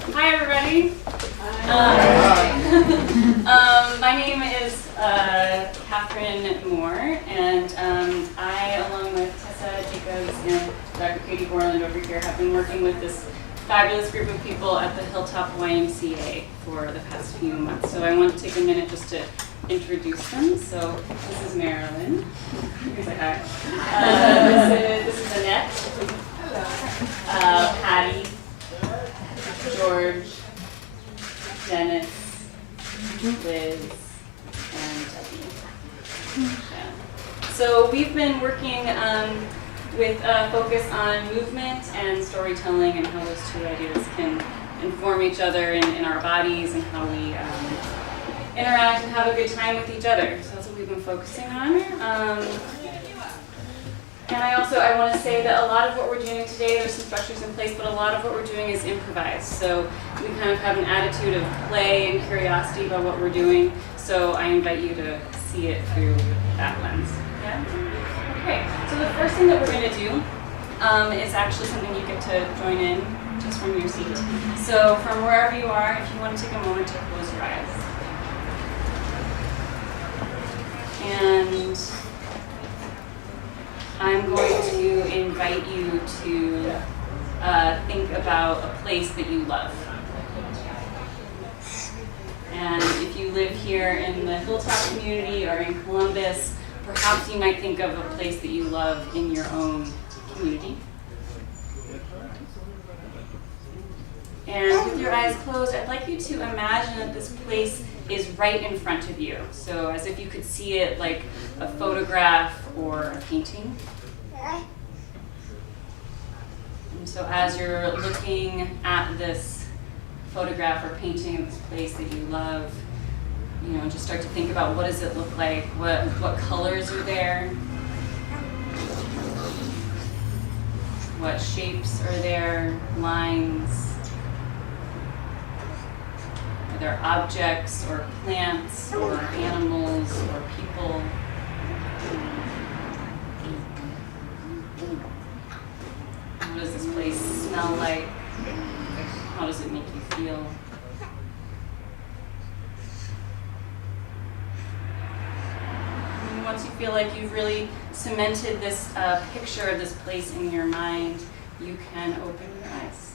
Hi, everybody. My name is Catherine Moore, and I, along with Tessa Jacobs and Dr. Katie Borland over here, have been working with this fabulous group of people at the Hilltop YMCA for the past few months. So I want to take a minute just to introduce them. So this is Marilyn. You can say hi. This is Annette. Hello. Patty. George. Dennis. Liz. And Debbie. Yeah. So we've been working with a focus on movement and storytelling and how those two ideas can inform each other in our bodies and how we interact and have a good time with each other. So that's what we've been focusing on. And I want to say that a lot of what we're doing today, there's some structures in place, but a lot of what we're doing is improvised. So we kind of have an attitude of play and curiosity about what we're doing. So I invite you to see it through that lens. Yeah? Okay, so the first thing that we're going to do is actually something you get to join in just from your seat. So from wherever you are, if you want to take a moment to close your eyes. And I'm going to invite you to think about a place that you love. And if you live here in the Hilltop community or in Columbus, perhaps you might think of a place that you love in your own community. And with your eyes closed, I'd like you to imagine that this place is right in front of you. So as if you could see it like a photograph or a painting. And so as you're looking at this photograph or painting of this place that you love, just start to think about what does it look like, what colors are there, what shapes are there, lines. Are there objects or plants or animals or people? What does this place smell like? How does it make you feel? And once you feel like you've really cemented this picture of this place in your mind, you can open your eyes.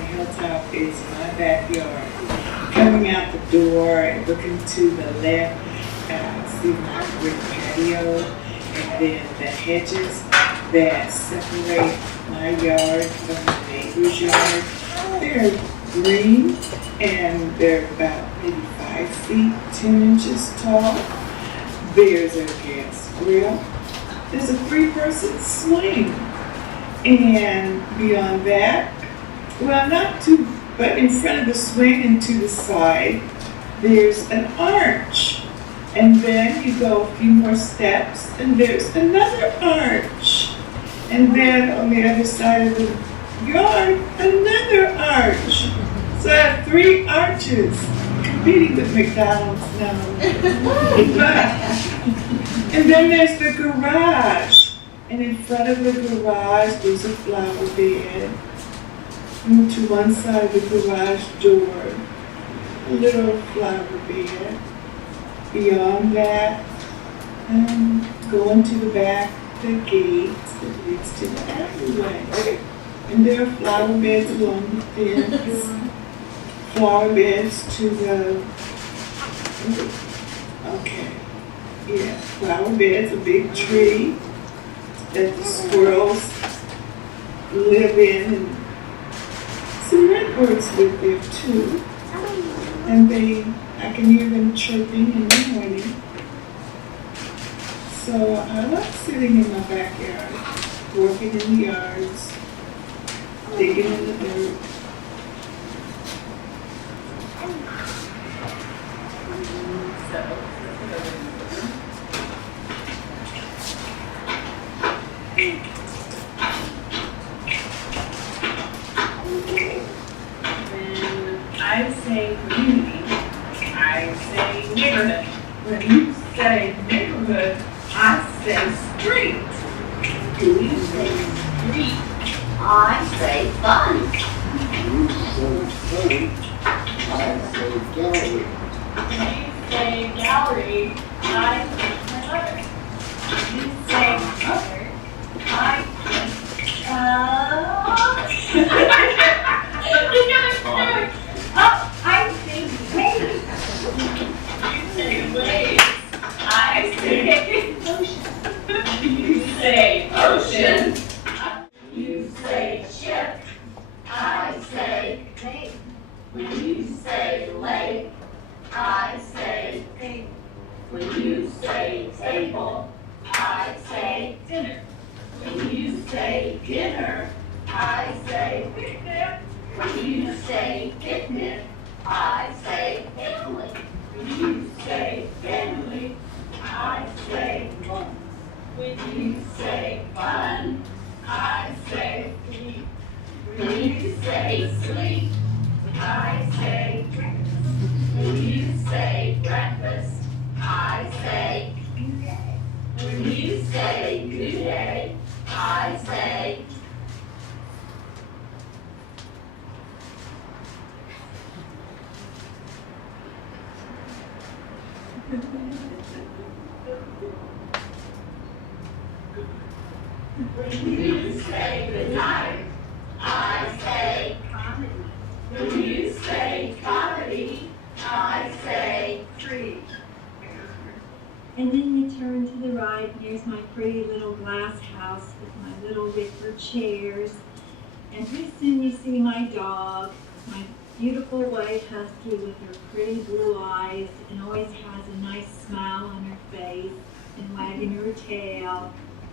Hilltop is my backyard. Coming out the door and looking to the left, see my brick patio, and then the hedges that separate my yard from the neighbor's yard. They're green and they're about maybe 5 feet, 10 inches tall. There's a gas grill. There's a 3-person swing. And beyond that, well, not too, but in front of the swing and to the side, there's an arch. And then you go a few more steps and there's another arch. And then on the other side of the yard, another arch. So I have 3 arches competing with McDonald's now. And then there's the garage. And in front of the garage, there's a flower bed. And to one side of the garage door, a little flower bed. Beyond that, going to the back, the gate that leads to the alleyway. And there are flower beds along the fence. Flower beds to the, flower beds, a big tree that the squirrels live in, and some redbirds live there too. And I can hear them chirping in the morning. So I love sitting in my backyard, working in the yards, digging in the dirt. I say community, I say neighborhood. When you say neighborhood, I say street. When you say street, I say fun. When you say fun, I say gallery. When you say gallery, I say my mother. When you say mother, I I think waves. You say waves. I say ocean. You say ocean. You say ship. I say lake. When you say lake, I say table. When you say table, I say dinner. When you say dinner, I say picnic. When you say picnic, I say family. When you say family, I say fun. When you say fun, I say sleep. When you say sleep, I say breakfast. When you say breakfast, I say good day. When you say good day, I say when you say good night, I say comedy. When you say comedy, I say tree. And then you turn to the right, and there's my pretty little glass house with my little wicker chairs. And pretty soon you see my dog, my beautiful white husky with her pretty blue eyes, and always has a nice smile on her face, and wagging her tail,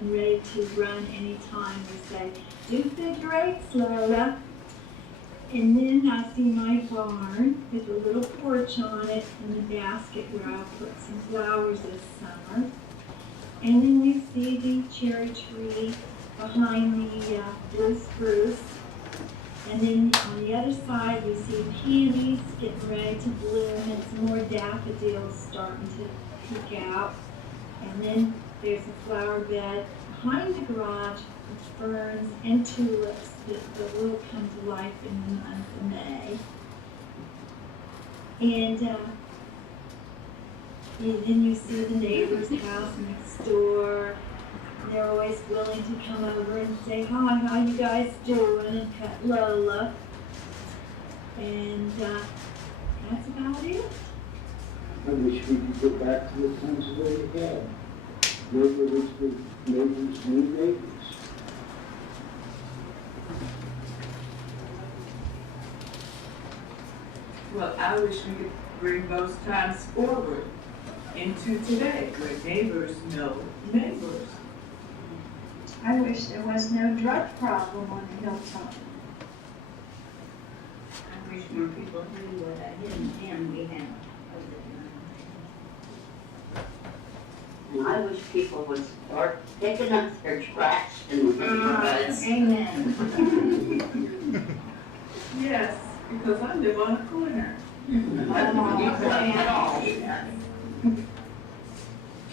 and ready to run anytime we say, "Do figure eights, Lola." And then I see my barn with a little porch on it and the basket where I'll put some flowers this summer. And then you see the cherry tree behind the blue spruce. And then on the other side you see peonies getting ready to bloom and some more daffodils starting to peek out. And then there's a flower bed behind the garage with ferns and tulips that will come to life in the month of May. And then you see the neighbor's house next door. They're always willing to come over and say, "Hi, how you guys doing?" and pet Lola. And that's about it. I wish we could go back to the times that we had. Neighbors with neighbors, new neighbors. Well, I wish we could bring those times forward into today, where neighbors know neighbors. I wish there was no drug problem on the hilltop. I wish more people knew what a hidden gem we have. And I wish people would start picking up their trash in the neighborhoods. Amen. Yes, because I live on a corner.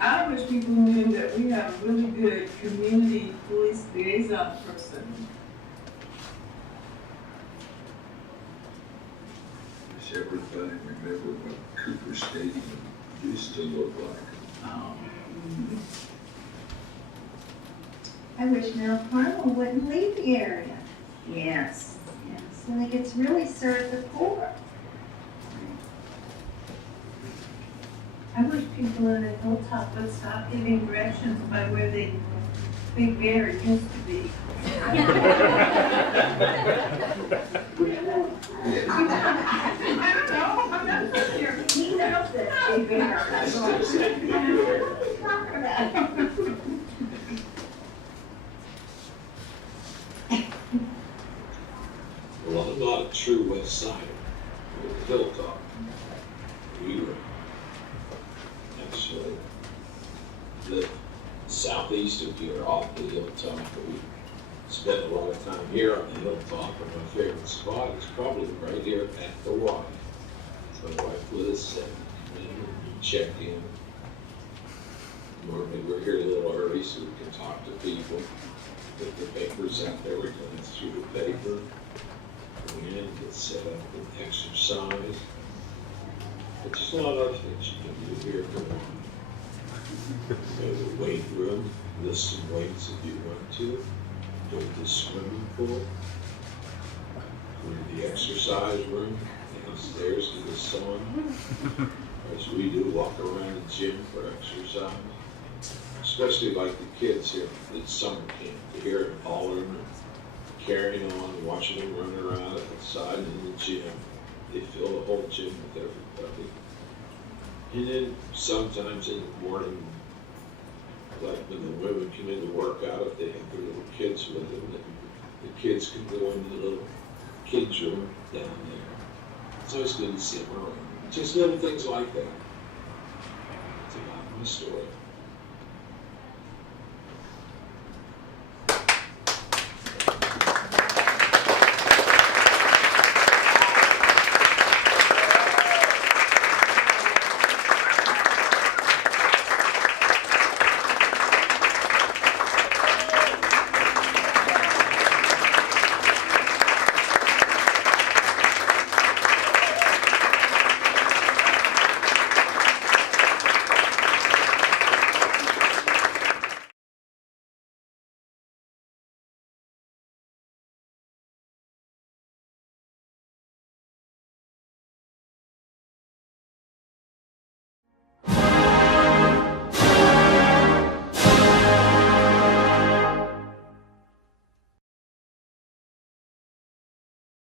I wish people knew that we have a really good community police liaison person. Wish everybody remember what Cooper Stadium used to look like. I wish Mount Carmel wouldn't leave the area. Yes. Yes, I think it's really served the poor. I wish people in the hilltop would stop giving directions by where the Big Bear used to be. I don't know, I'm not sure. He knows that big bear. That's all. I don't know what he's talking about. Well, I'm not a true West Sider. We're a hilltop. We were actually live southeast of here off the hilltop, but we spent a lot of time here on the hilltop, and my favorite spot is probably right here at the Y. My wife Liz said, come in and check in. Normally we're here a little early so we can talk to people. Put the papers out there, we're going through the paper. Go in, get set up and exercise. But there's not other things you can do here. Go to the weight room, lift some weights if you want to. Go to the swimming pool. Go to the exercise room, downstairs to the sauna. As we do, walk around the gym for exercise. Especially like the kids here at summer camp. You hear them hollering and carrying on, watching them run around outside in the gym. They fill the whole gym with everybody. And then sometimes in the morning, like when the women come in to work out, if they have their little kids with them, the kids can go in the little kids room down there. It's always good to see them around. Just little things like that. It's about my story.